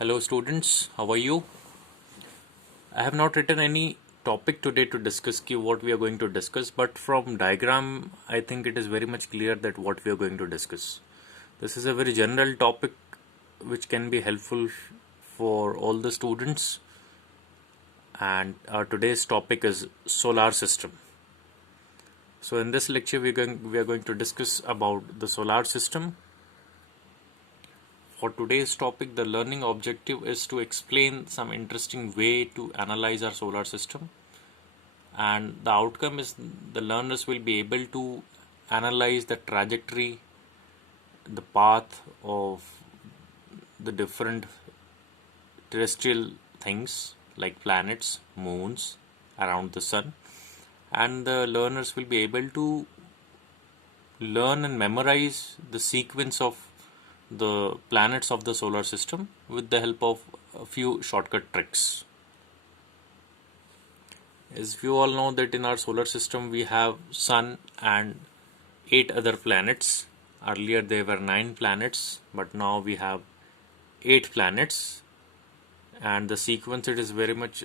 Hello students, how are you? I have not written any topic today to discuss what we are going to discuss, but from diagram I think it is very much clear that what we are going to discuss. This is a very general topic which can be helpful for all the students, and our today's topic is solar system. So in this lecture we are going to discuss about the solar system. For today's topic, the learning objective is to explain some interesting way to analyze our solar system, and the outcome is the learners will be able to analyze the trajectory, the path of the different terrestrial things like planets, moons around the sun, and the learners will be able to learn and memorize the sequence of the planets of the solar system with the help of a few shortcut tricks. As you all know that in our solar system we have Sun and 8 other planets. Earlier there were 9 planets, but now we have 8 planets, and the sequence it is very much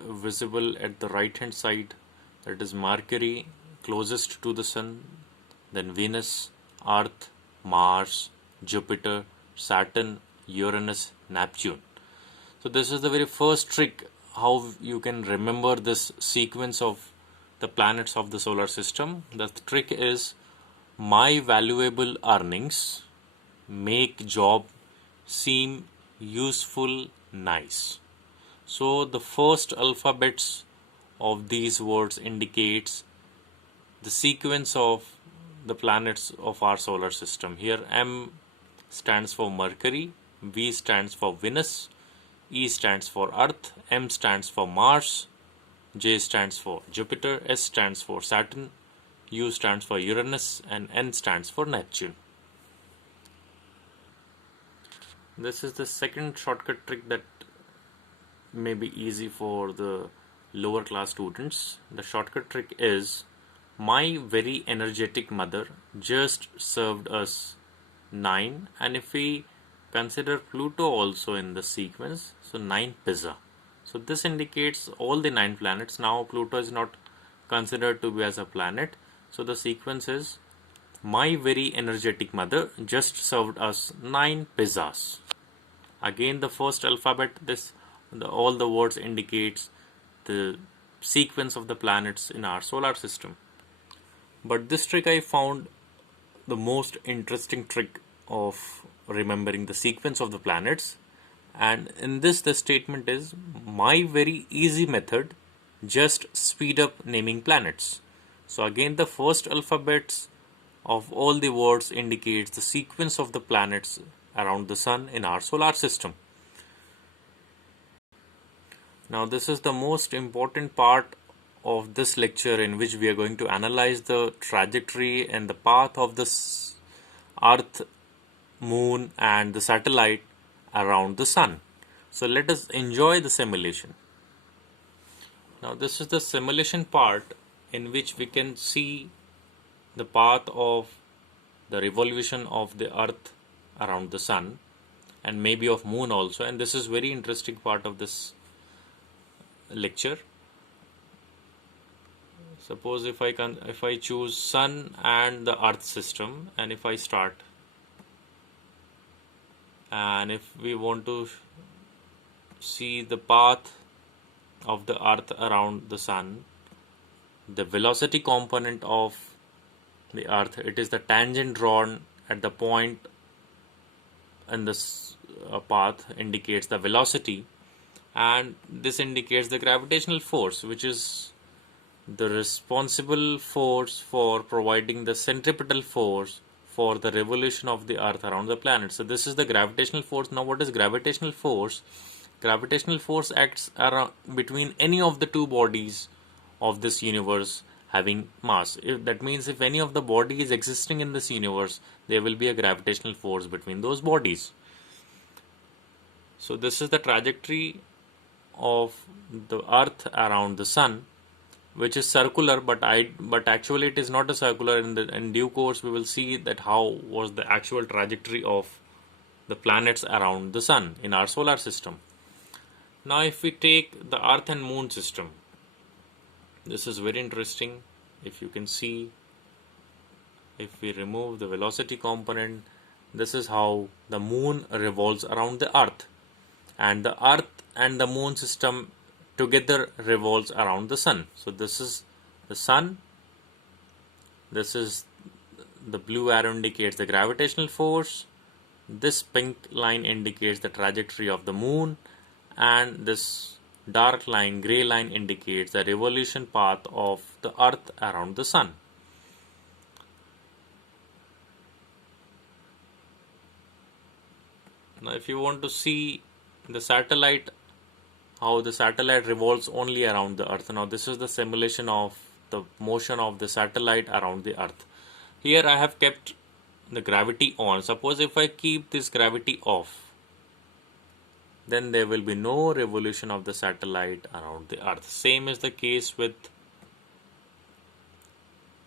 visible at the right hand side. That is Mercury closest to the Sun, then Venus, Earth, Mars, Jupiter, Saturn, Uranus, Neptune. So this is the very first trick how you can remember this sequence of the planets of the solar system. The trick is my valuable earnings make job seem useful nice. So the first alphabets of these words indicates the sequence of the planets of our solar system. Here M stands for Mercury, V stands for Venus, E stands for Earth, M stands for Mars, J stands for Jupiter, S stands for Saturn, U stands for Uranus, and N stands for Neptune. This is the second shortcut trick that may be easy for the lower class students. The shortcut trick is my very energetic mother just served us 9, and if we consider Pluto also in the sequence, so 9 pizza. So this indicates all the 9 planets. Now Pluto is not considered to be as a planet, so the sequence is my very energetic mother just served us 9 pizzas. Again the first alphabet, all the words indicates the sequence of the planets in our solar system. But this trick I found the most interesting trick of remembering the sequence of the planets, and in this the statement is my very easy method just speed up naming planets. So again the first alphabets of all the words indicates the sequence of the planets around the sun in our solar system. Now this is the most important part of this lecture, in which we are going to analyze the trajectory and the path of the Earth, Moon and the satellite around the Sun. So let us enjoy the simulation. Now this is the simulation part in which we can see the path of the revolution of the Earth around the Sun and maybe of Moon also, and this is very interesting part of this lecture. Suppose if I choose Sun and the Earth system, and if I start, and if we want to see the path of the Earth around the Sun, the velocity component of the Earth, it is the tangent drawn at the point in this path indicates the velocity, and this indicates the gravitational force, which is the responsible force for providing the centripetal force for the revolution of the Earth around the planet. So this is the gravitational force. Now what is gravitational force? Gravitational force acts around between any of the two bodies of this universe having mass. That means if any of the body is existing in this universe, there will be a gravitational force between those bodies. So this is the trajectory of the Earth around the Sun, which is circular, but actually it is not a circular. In due course we will see that how was the actual trajectory of the planets around the sun in our solar system. Now if we take the Earth and Moon system, this is very interesting. If you can see, if we remove the velocity component, this is how the Moon revolves around the Earth, and the Earth and the Moon system together revolves around the Sun. So this is the Sun, this is the blue arrow indicates the gravitational force, this pink line indicates the trajectory of the Moon, and this dark line, grey line, indicates the revolution path of the Earth around the Sun. Now if you want to see the satellite, how the satellite revolves only around the Earth. Now this is the simulation of the motion of the satellite around the Earth. Here I have kept the gravity on. Suppose if I keep this gravity off, then there will be no revolution of the satellite around the Earth. Same is the case with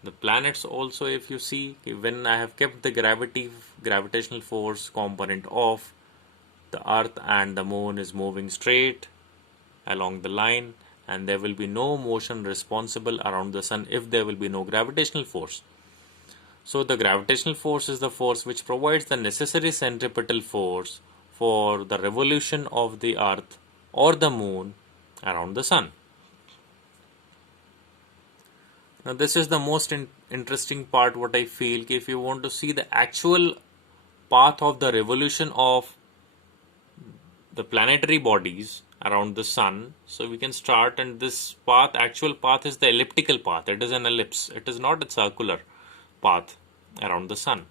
the planets also. If you see, when I have kept the gravitational force component off, the Earth and the Moon is moving straight along the line, and there will be no motion responsible around the Sun if there will be no gravitational force. So the gravitational force is the force which provides the necessary centripetal force for the revolution of the Earth or the Moon around the Sun. Now this is the most interesting part, what I feel. If you want to see the actual path of the revolution of the planetary bodies around the Sun, so we can start, and this path, actual path, is the elliptical path. It is an ellipse. It is not a circular path around the Sun.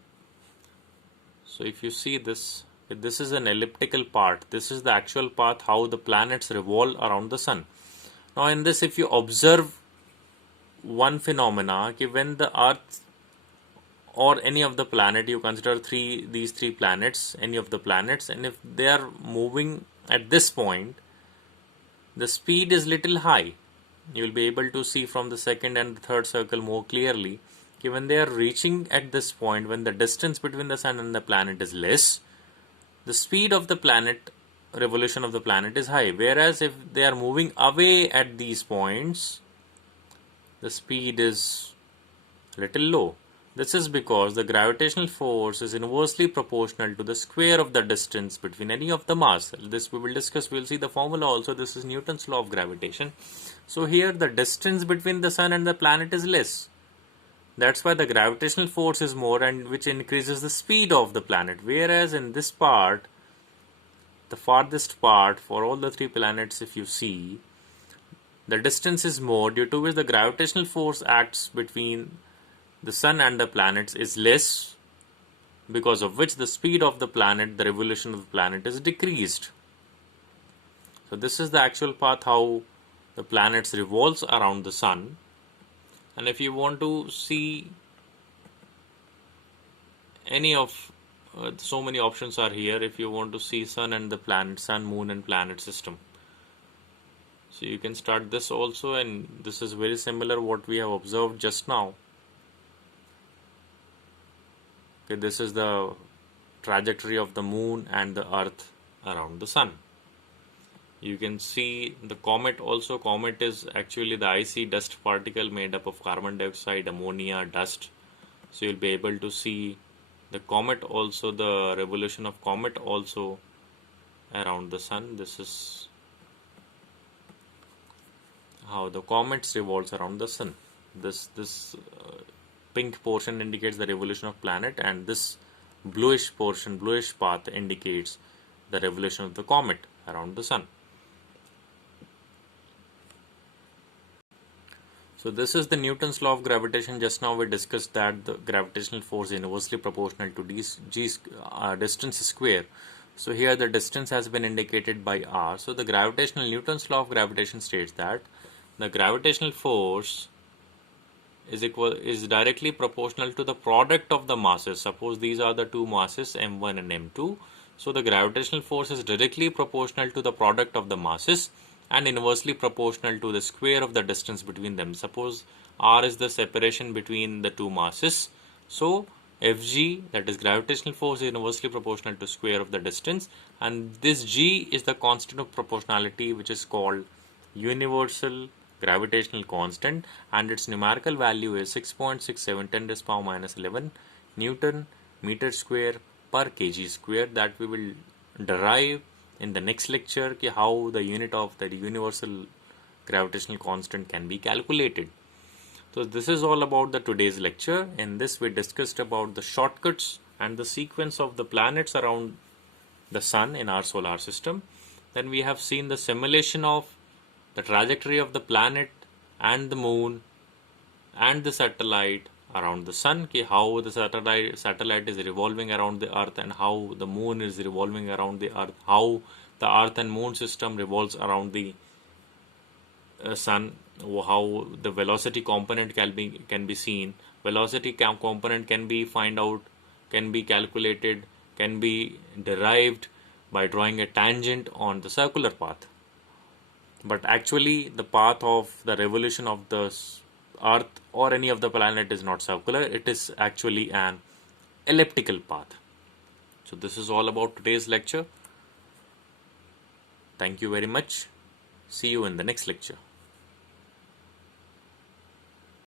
So if you see this, this is an elliptical part. This is the actual path how the planets revolve around the Sun. Now in this, if you observe one phenomena, when the Earth or any of the planet, you consider these three planets, any of the planets, and if they are moving at this point, the speed is little high. You will be able to see from the second and the third circle more clearly. When they are reaching at this point, when the distance between the Sun and the planet is less, the speed of the planet, revolution of the planet, is high. Whereas if they are moving away at these points, the speed is little low. This is because the gravitational force is inversely proportional to the square of the distance between any of the mass. This we will discuss. We will see the formula also. This is Newton's law of gravitation. So here the distance between the Sun and the planet is less. That's why the gravitational force is more, and which increases the speed of the planet. Whereas in this part, the farthest part for all the three planets, if you see, the distance is more, due to which the gravitational force acts between the Sun and the planets is less, because of which the speed of the planet, the revolution of the planet, is decreased. So this is the actual path how the planets revolves around the Sun. And if you want to see any of so many options are here. If you want to see Sun and the planet, Sun, Moon and planet system, so you can start this also, and this is very similar what we have observed just now. Okay, this is the trajectory of the Moon and the Earth around the Sun. You can see the comet also. Comet is actually the icy dust particle made up of carbon dioxide, ammonia, dust. So you'll be able to see the comet also, the revolution of comet also around the Sun. This is how the comets revolves around the Sun. This pink portion indicates the revolution of planet, and this bluish portion, bluish path, indicates the revolution of the comet around the Sun. So this is the Newton's law of gravitation. Just now we discussed that the gravitational force is inversely proportional to distance square. So here the distance has been indicated by r. So the Newton's law of gravitation states that the gravitational force is directly proportional to the product of the masses. Suppose these are the two masses, m1 and m2. So the gravitational force is directly proportional to the product of the masses and inversely proportional to the square of the distance between them. Suppose r is the separation between the two masses. So Fg, that is gravitational force, is inversely proportional to square of the distance, and this g is the constant of proportionality, which is called universal gravitational constant, and its numerical value is 6.67 10 to the power minus 11 Newton meter square per kg square, that we will derive in the next lecture how the unit of the universal gravitational constant can be calculated. So this is all about the today's lecture. In this we discussed about the shortcuts and the sequence of the planets around the sun in our solar system. Then we have seen the simulation of the trajectory of the planet and the moon and the satellite around the sun, how the satellite is revolving around the earth and how the moon is revolving around the earth, how the earth and moon system revolves around the sun, how the velocity component can be seen. Velocity component can be find out, can be calculated, can be derived by drawing a tangent on the circular path. But actually the path of the revolution of the earth or any of the planet is not circular, it is actually an elliptical path. So this is all about today's lecture. Thank you very much. See you in the next lecture.